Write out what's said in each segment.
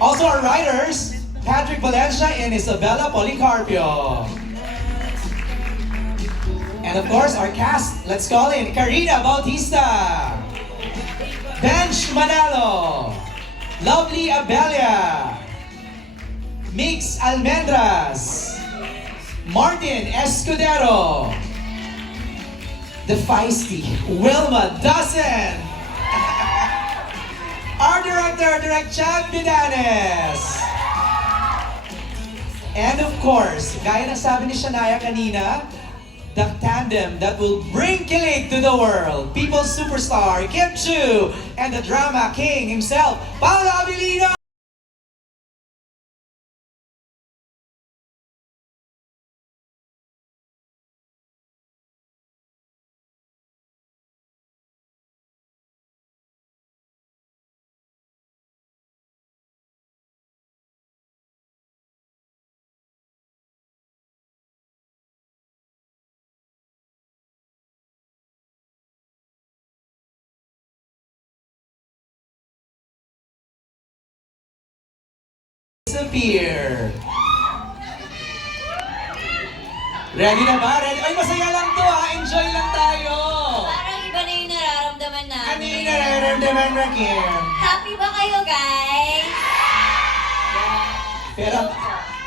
Also our writers, Patrick Valencia and Isabella Policarpio. And of course, our cast, let's call in Karina Bautista, Bench Manalo, Lovely Abelia, Mix Almendras, Martin Escudero, the feisty Wilma Dawson, our director, Direct Chad Bidanes, and of course, gaya ng sabi ni Shania kanina, the tandem that will bring kilig to the world, people's superstar Kim Chu, and the drama king himself, Paolo Abilino! Disappear. Ready na ba? Ready? Ay, masaya lang to ha. Enjoy lang tayo. Parang iba na yung nararamdaman namin. Ano yung nararamdaman na, Kim? Happy ba kayo, guys? Pero,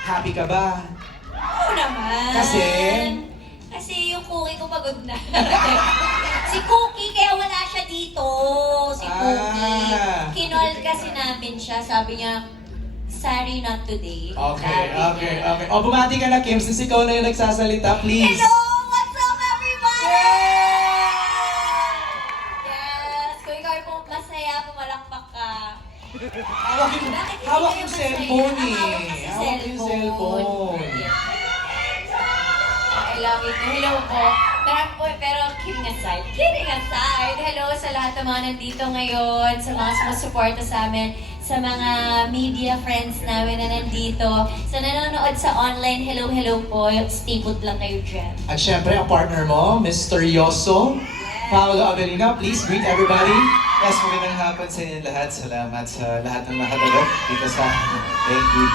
happy ka ba? Oo naman. Kasi? Kasi yung cookie ko pagod na. Si Cookie, kaya wala siya dito. Si Cookie. Ah. Kinol kasi namin siya. Sabi niya, sorry, not today. Okay, Sabi okay, niya. okay. O, bumati ka na, Kim, since ikaw na yung nagsasalita, please. Hello! What's up, everybody? Yes! Kung ikaw ay masaya, pumalakpak ka. Hawak yung, Bakit hindi hawak kayo yung masaya? cellphone Ang eh. hawak kasi Hawak yung cellphone. I love it. Hello po. Pero kidding aside, hello sa lahat ng mga nandito ngayon, sa mga sumusuporta sa amin, sa mga media friends namin na nandito, sa nanonood sa online, hello po. Stay put lang kayo dyan. At syempre, ang partner mo, Mr. Yoso, Paolo Avelina, please greet everybody. Yes, magandang hapon sa inyo lahat. Salamat sa lahat ng nakadalo dito sa... Thank you.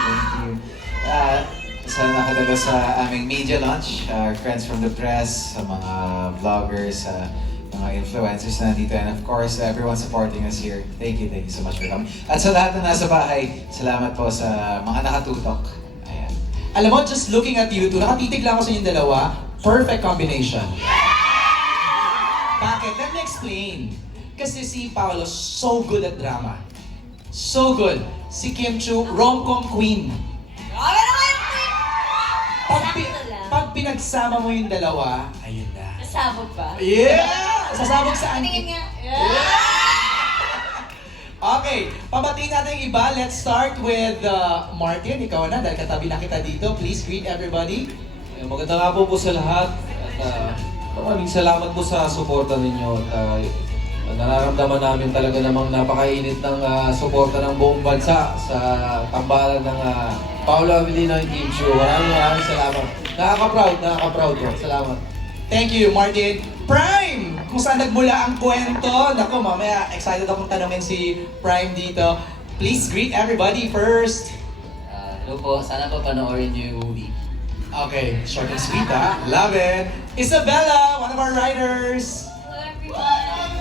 Sa nakadalo sa aming media launch, friends from the press, sa mga vloggers, sa mga influencers na nandito, and of course, everyone supporting us here. Thank you so much for coming. At sa lahat na nasa bahay, salamat po sa mga nakatutok. Ayan. Alam mo, just looking at you two, nakatitig lang ako sa inyong dalawa, perfect combination. Bakit? Let me explain. Kasi si Paolo, so good at drama. So good. Si Kim Chu, rom-com queen. Grabe naman yung queen! Sakto lang. Pag pinagsama mo yung dalawa, ayun na. Nasabog ba? Yeah! Sasabog saan? Tingin nga. Okay, pabatiin natin yung iba. Let's start with Martin. Ikaw na, dahil katabi na kita dito. Please greet everybody. Maganda nga po sa lahat. At maraming salamat po sa suporta ninyo. At nararamdaman namin talaga namang napakainit ng suporta ng buong bansa sa tambalan ng Paolo Avelino and Team Show. Maraming salamat. Nakaka-proud po. Salamat. Thank you, Martin. Prime! Kung saan nagmula ang kwento. Naku, mamaya excited akong tanungin si Prime dito. Please greet everybody first. Hello po, sana po panoorin niyo yung movie. Okay, short and sweet ha. Love it. Isabella, one of our writers. Hello, everyone.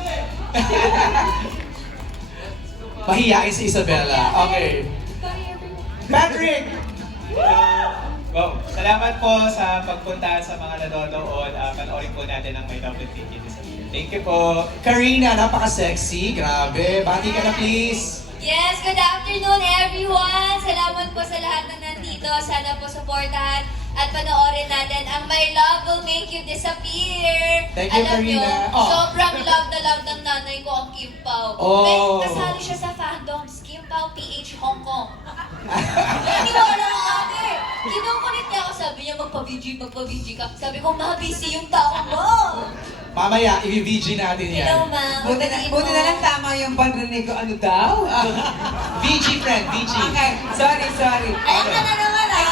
Mahihain si Isabella. Okay. Sorry, everyone. Patrick! Wow, salamat po sa pagpunta sa mga nanonood. Panoorin po natin ang My Double Ticket Disappear. Thank you po. Karina, napaka-sexy. Grabe. Bati ka na please. Yes, good afternoon everyone! Salamat po sa lahat na nandito. Sana po supportahan at panoorin natin ang My Love Will Make You Disappear. Thank you, Alam Karina. nyo, Oh. sobrang love na love ng nanay ko ang Kim Pao. Oh. May kasali siya sa fandoms, Kim Pao PH Hong Kong. Naniwala ko ate. Kinukulit niya ako, sabi niya magpa-VG ka. Sabi ko, busy yung tao mo. Mamaya, i-VG natin yan. Hello, ma'am. Buti na lang tama yung panrinig ko. Ano daw? VG friend, VG. Okay, sorry. Ayan ka na naman ah.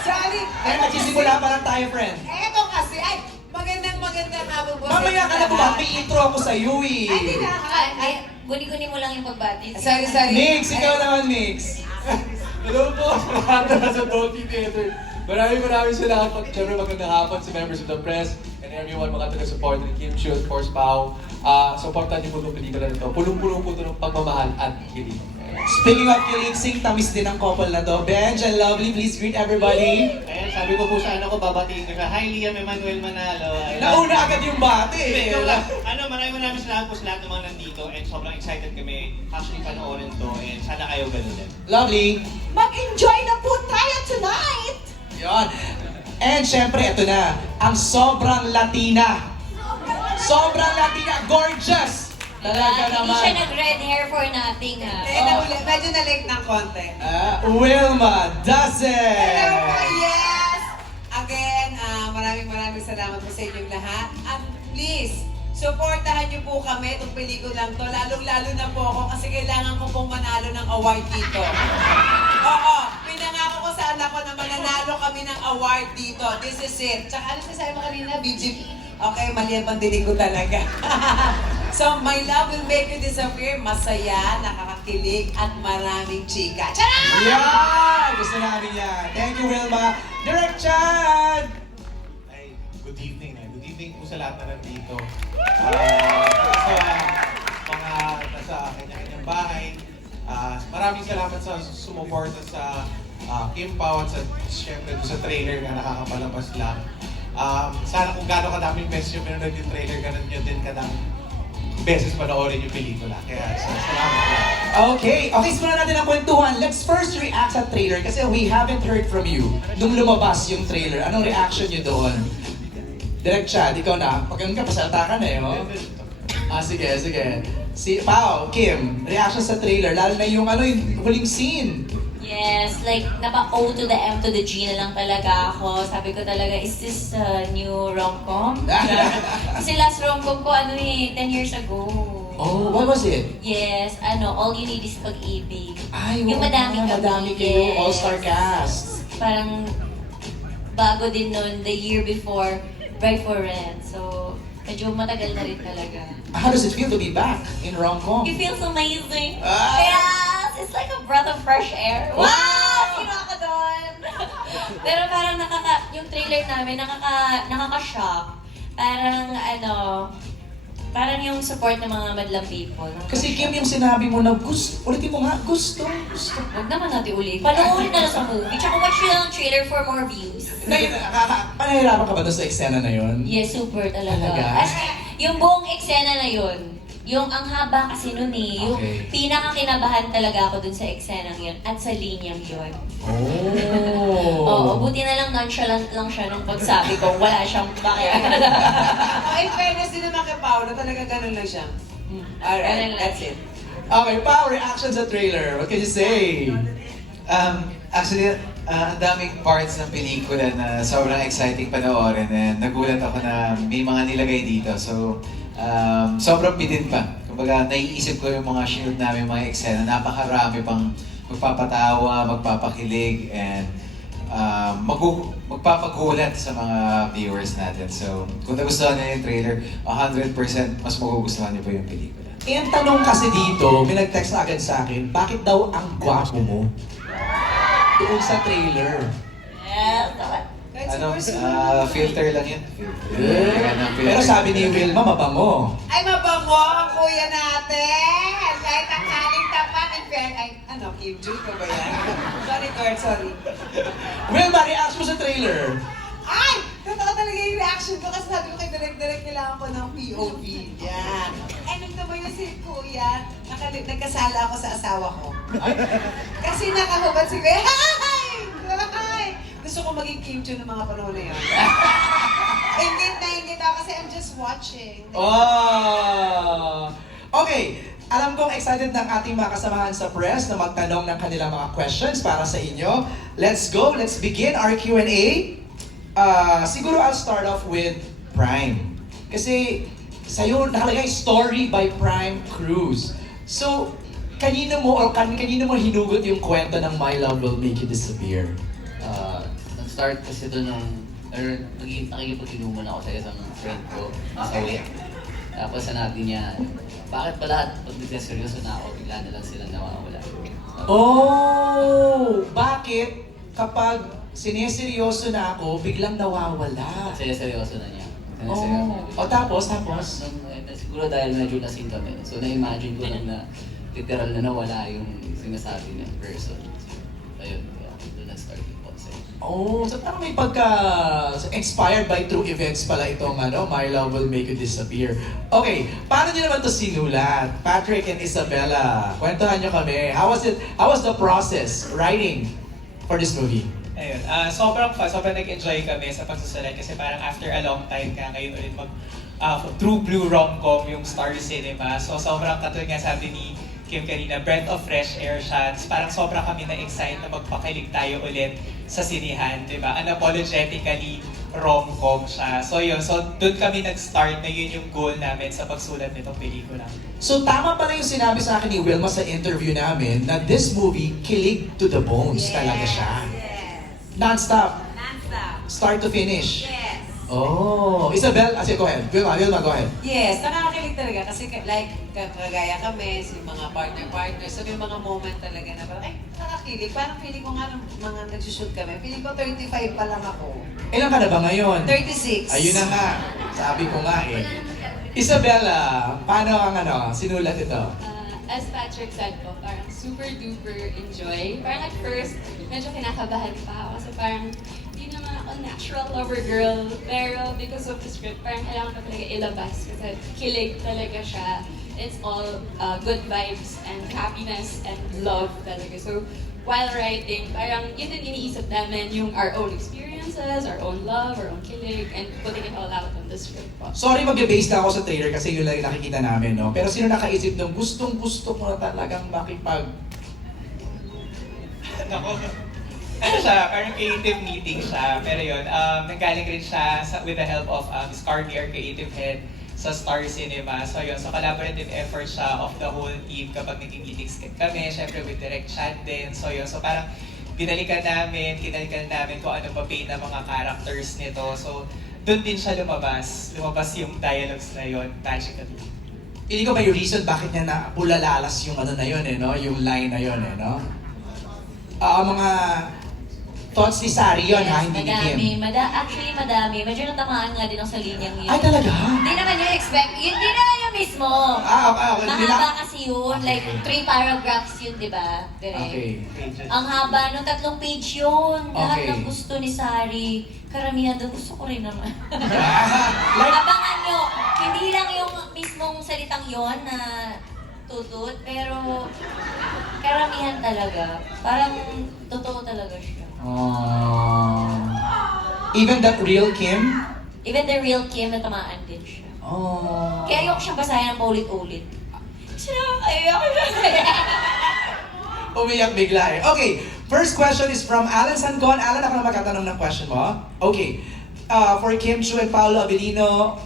Sorry. Ay, magsisimula pa lang tayo, friend. Eto kasi, magandang hapon po. Mamaya ka na bumati, intro ako sa iyo eh. Ay, di na. Ay, guni-guni mo lang yung pagbati. Sorry, sorry. Mix, ikaw naman, Mix. Hello po sa lahat na nasa Dolphin Theater. Maraming salamat. Siyempre magandang hapon sa members of the press and everyone, mga taga-support ni Kim Chiu, of course, Pao. Supportan niyo po itong pelikula na ito. Punong-puno po ito ng pagmamahal at kilig. Speaking of kilig, sing tamis din ang couple na to. Benj and Lovely, please greet everybody. Ayan, sabi ko po sa anak ko, babatiin ko siya. Hi, Liam Emmanuel Manalo. Nauna agad yung bati. Joke lang. Maraming salamat po sa lahat ng mga nandito and sobrang excited kami actually panoorin to and sana kayo ganun din. Lovely. Mag-enjoy na po tayo tonight! Yon. And syempre, ito na, ang sobrang Latina. Sobrang Latina, gorgeous! Talaga Hindi naman. siya nag-red hair for nothing, ha? Medyo na-late ng konti. Wilma Dazen! Hello po, yes! Again, maraming salamat po sa inyong lahat. Please, supportahan niyo po kami itong pelikulang to. Lalong-lalo na po ako kasi kailangan ko pong manalo ng award dito. Oo, pinangako ko sa anak ko na mananalo kami ng award dito. This is it. Tsaka ano sasabi mo kanina, BGP? Okay, mali ang pandinig ko talaga. So, My Love Will Make You Disappear, masaya, nakakakilig, at maraming chika. Charot! Yeah! Gusto namin yan. Thank you, Wilma. Direct Chad! Ay, good evening. Good evening po sa lahat na nandito. Sa mga nasa kanya-kanyang bahay. Maraming salamat sa sumuporta sa Kim Pao at syempre sa trailer na nakakapalabas lang. Sana kung gaano kadaming beses yung pinanood yung trailer, ganun nyo din kadaming beses panoorin yung pelikula. Kaya salamat po. Okay, simulan natin ang kwentuhan. Let's first react sa trailer kasi we haven't heard from you. Nung lumabas yung trailer, anong reaction nyo doon? Direct Chad, ikaw na. Pag ganun ka, pasalta ka na eh, oh. Sige. Si Pao, Kim, reaction sa trailer, lalo na yung yung huling scene. Yes, like, napa-O to the M to the G na lang talaga ako. Sabi ko talaga, is this a new rom-com? Kasi last rom-com ko, 10 years ago. Oh, what was it? Yes, All You Need Is Pag-ibig. Ay, Yung oo madami nga, kami. madami kayo, Yes. all-star cast. Parang bago din nun, the year before, Bride for Rent. So, medyo matagal na rin talaga. How does it feel to be back in rom-com? It feels amazing. Ah! Yes! It's like a breath of fresh air. Wow! Sino ako doon? Pero parang yung trailer namin, nakaka-shock. Parang parang yung support ng mga madlang people. Kasi Kim, yung sinabi mo na ulitin mo nga, gusto. Huwag naman natin ulit. Panoorin na lang sa movie. Tsaka watch nyo lang ang trailer for more views. Panahirapan ka ba doon sa eksena na yun? Yes, super talaga. Talaga? As, yung buong eksena na yun, yung ang haba kasi nun yung Okay. pinaka-kinabahan talaga ako dun sa eksenang yun at sa linyang yun. Oh. Oo, buti na lang nonchalant lang siya nung pagsabi ko, wala siyang bakit. In fairness din naman kay Paolo, talaga ganun lang siya. Alright, Ganun lang. that's it. Okay, Pao, reaction sa trailer. What can you say? Actually, ang daming parts ng pelikula na sobrang exciting panoorin and nagulat ako na may mga nilagay dito. So, sobrang bitin pa. Kumbaga, naiisip ko yung mga shoot namin, mga eksena. Napakarami pang magpapatawa, magpapakilig, and magpapagulat sa mga viewers natin. So, kung nagustuhan niyo yung trailer, 100% mas magugustuhan niyo po yung pelikula. Eh, ang tanong kasi dito, may nag-text na agad sa akin, bakit daw ang gwapo mo? Doon sa trailer. Yes, Filter lang yan. Pero sabi ni Wilma, mabango. Ay, mabango ang kuya natin! Kahit ang kaling tapat, in fair, Kim Ju, ka ba yan? Sorry, Gord, sorry. Wilma, reaction mo sa trailer. Ay! Totoo talaga yung reaction ko kasi sabi ko kay direct kailangan ko ng POV. Yan. Ay, nung tumayo si kuya, nagkasala ako sa asawa ko. Kasi nakahubad si kuya. Hi! Hi! Gusto ko maging Kim Chu ng mga panahon na yun. Ingit ako kasi I'm just watching. Oh! Okay, alam kong excited ng ating mga kasamahan sa press na magtanong ng kanilang mga questions para sa inyo. Let's go, let's begin our Q&A. Siguro I'll start off with Prime. Kasi sa'yo nakalagay story by Prime Cruz. So, kanino mo hinugot yung kwento ng My Love Will Make You Disappear? Nag-start kasi doon nung nakikipag-inuman ako sa isang friend ko sa uwi. Tapos sanabi niya, bakit ba lahat pag nagsaseryoso na ako, bigla na lang sila nawawala. Oh! Bakit kapag sineseryoso na ako, biglang nawawala? Kasi seryoso na niya. Oh. O tapos? Siguro dahil medyo lasing kami. So na-imagine ko lang na literal na nawala yung sinasabi niya person. So, ayun, doon nag-start yung concept. Oh, so parang may inspired by true events pala itong My Love Will Make You Disappear. Okay, paano niyo naman to sinulat? Patrick and Isabella, kwentuhan niyo kami. How was the process writing for this movie? Ayun, sobrang fun, sobrang nag-enjoy kami sa pagsusulat kasi parang after a long time ka ngayon ulit true blue rom-com yung Star Cinema. So sobrang katulad nga sabi ni Kim kanina, breath of fresh air siya. Tapos parang sobrang kami na-excite na magpakilig tayo ulit sa sinihan, di ba? Unapologetically rom-com siya. So yun, so doon kami nag-start na yun yung goal namin sa pagsulat nitong pelikula. So tama pala yung sinabi sa akin ni Wilma sa interview namin na this movie, kilig to the bones talaga siya. Yes. Non-stop. Non-stop. Start to finish. Yes. Oh, Isabel, go ahead. Wilma, go ahead. Yes, nakakakilig talaga kasi like kagaya kami, si mga partner, so may mga moment talaga na parang, ay, nakakakilig. Parang feeling ko nga nung mga nagsushoot kami, feeling ko 35 pa lang ako. Ilan ka na ba ngayon? 36. Ayun na nga. Sabi ko nga eh. Isabella, paano ang sinulat ito? As Patrick said po, parang super duper enjoy. Parang at first, medyo kinakabahan pa ako kasi parang hindi naman ako natural lover girl. Pero because of the script, parang kailangan ko talaga ilabas kasi kilig talaga siya. It's all good vibes and happiness and love talaga. So while writing, parang yun din iniisip namin yung our own experiences, our own love, our own kilig, and putting it all out on the script po. Sorry, mag-base na ako sa trailer kasi yun lang yung nakikita namin, no? Pero sino nakaisip nung gustong-gusto ko na talagang makipag... Nako. Ano siya, parang creative meeting siya. Pero yun, nanggaling rin siya with the help of Miss Cardi, our creative head sa Star Cinema. So yun, so collaborative effort siya of the whole team kapag naging meetings kami. Siyempre with Direct Chat din. So yun, so parang kinalikan namin kung ano pa pain ng mga characters nito. So doon din siya lumabas yung dialogues na yun, magically. Hindi ko ba yung reason bakit niya na pulalalas yung na yun no? Yung line na yun no? Mga thoughts ni Sari yun ha, hindi ni Kim. Actually, madami. Medyo natamaan nga din ako sa linyang yun. Ay, talaga? Hindi naman yung expect. Yun din naman yung mismo. Okay. Mahaba kasi yun. Like, 3 paragraphs yun, di ba? Direct. Okay. Ang haba nung 3 page yun. Lahat Okay. ng gusto ni Sari. Karamihan doon gusto ko rin naman. Like, Abangan nyo, hindi lang yung mismong salitang yon na tutut, pero karamihan talaga. Parang totoo talaga siya. even that real Kim? Even the real Kim, natamaan din siya. Oh. Kaya ayoko siyang basahin ng paulit-ulit. Ayoko siya. Umiyak bigla eh. Okay, first question is from Alan Sancon. Alan, ako na magtatanong ng question mo. Okay. For Kim Chu and Paolo Avellino,